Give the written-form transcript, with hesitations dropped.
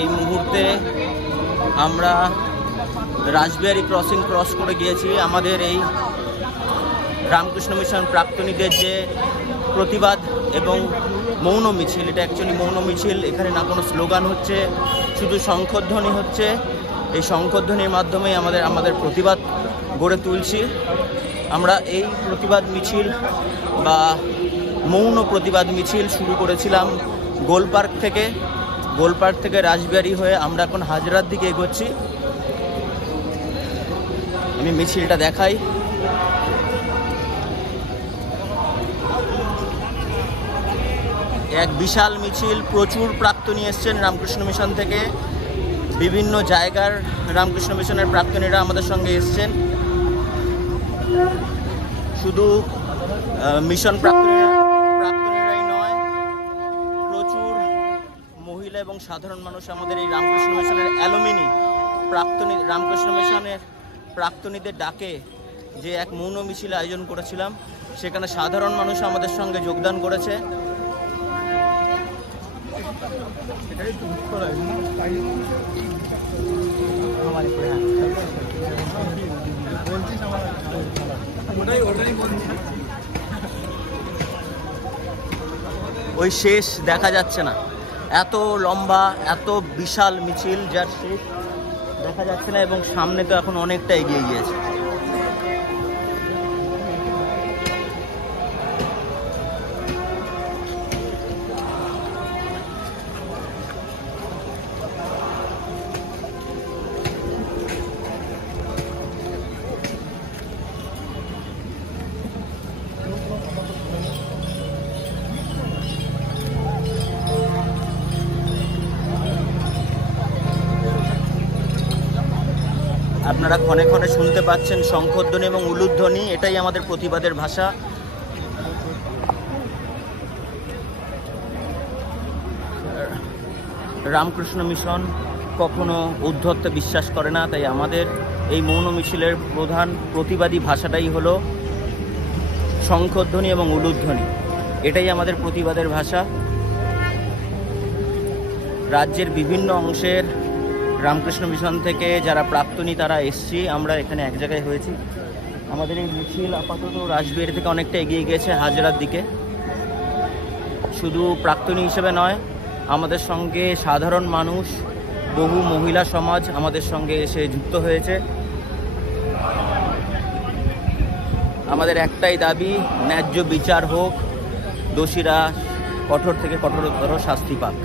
এই মুহূর্তে আমরা রাসবিহারী ক্রস করে গিয়েছি। আমাদের এই রামকৃষ্ণ মিশন প্রাক্তনীদের যে প্রতিবাদ এবং মৌন মিছিল, এটা অ্যাকচুয়ালি মৌন মিছিল। এখানে না কোনো স্লোগান হচ্ছে, শুধু শঙ্খধ্বনি হচ্ছে। এই শঙ্খধ্বনির মাধ্যমে আমাদের প্রতিবাদ গড়ে তুলছি। আমরা এই প্রতিবাদ মিছিল বা মৌন প্রতিবাদ মিছিল শুরু করেছিলাম গোলপার্ক থেকে রাসবিহারী হয়ে আমরা এখন হাজরার দিকে এগোচ্ছি। আমি মিছিলটা দেখাই। এক বিশাল মিছিল, প্রচুর প্রাক্তনী এসছেন রামকৃষ্ণ মিশন থেকে। বিভিন্ন জায়গার রামকৃষ্ণ মিশনের প্রাক্তনীরা আমাদের সঙ্গে এসছেন। শুধু মিশন প্রাক্তনীরাই নয়, প্রচুর মহিলা এবং সাধারণ মানুষ আমাদের এই রামকৃষ্ণ মিশনের অ্যালুমিনি রামকৃষ্ণ মিশনের প্রাক্তনীদের ডাকে যে এক মৌন মিছিল আয়োজন করেছিলাম, সেখানে সাধারণ মানুষ আমাদের সঙ্গে যোগদান করেছে। ওই শেষ দেখা যাচ্ছে না, এত লম্বা, এত বিশাল মিছিল, যার শেষ দেখা যাচ্ছে না। এবং সামনে তো এখন অনেকটা এগিয়ে গিয়েছে। আপনারা ক্ষণে ক্ষণে শুনতে পাচ্ছেন শঙ্খধ্বনি এবং উলুধ্বনি। এটাই আমাদের প্রতিবাদের ভাষা। রামকৃষ্ণ মিশন কখনো উদ্ধত্তে বিশ্বাস করে না, তাই আমাদের এই মৌন মিছিলের প্রধান প্রতিবাদী ভাষাটাই হলো শঙ্খধ্বনি এবং উলুধ্বনি। এটাই আমাদের প্রতিবাদের ভাষা। রাজ্যের বিভিন্ন অংশের রামকৃষ্ণ মিশন থেকে যারা প্রাক্তনী তারা এসছি, আমরা এখানে এক জায়গায় হয়েছি। আমাদের এই মিছিল আপাতত রাসবিহারী থেকে অনেকটা এগিয়ে গিয়েছে হাজরার দিকে। শুধু প্রাক্তনী হিসেবে নয়, আমাদের সঙ্গে সাধারণ মানুষ, বহু মহিলা সমাজ আমাদের সঙ্গে এসে যুক্ত হয়েছে। আমাদের একটাই দাবি, ন্যায্য বিচার হোক, দোষীরা কঠোর থেকে কঠোরতর শাস্তি পাক।